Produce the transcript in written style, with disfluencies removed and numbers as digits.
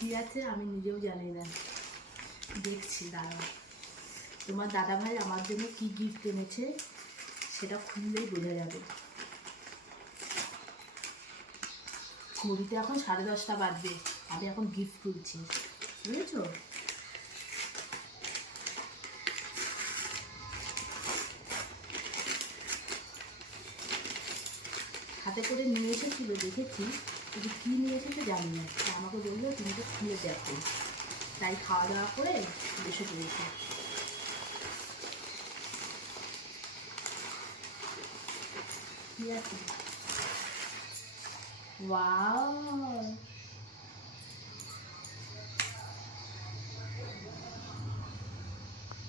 কি আছে আমি নিজেও জানি না, দেখছি দাঁড়াও। তোমার দাদা ভাই আমার জন্য কি গিফট এনেছে সেটা খুললেই বোঝা যাবে। ঘড়িতে এখন 10:30 বাজবে, আমি এখন গিফট খুলছি, বুঝেছ? হাতে করে নিয়ে এসেছিল, দেখেছি, কিন্তু কী নিয়ে এসেছে জানি না। আমাকে বললো তুমি তো খুলে দেখো, তাই খাওয়া দাওয়া করে বসে পড়েছি। কি আছে? ওয়াও,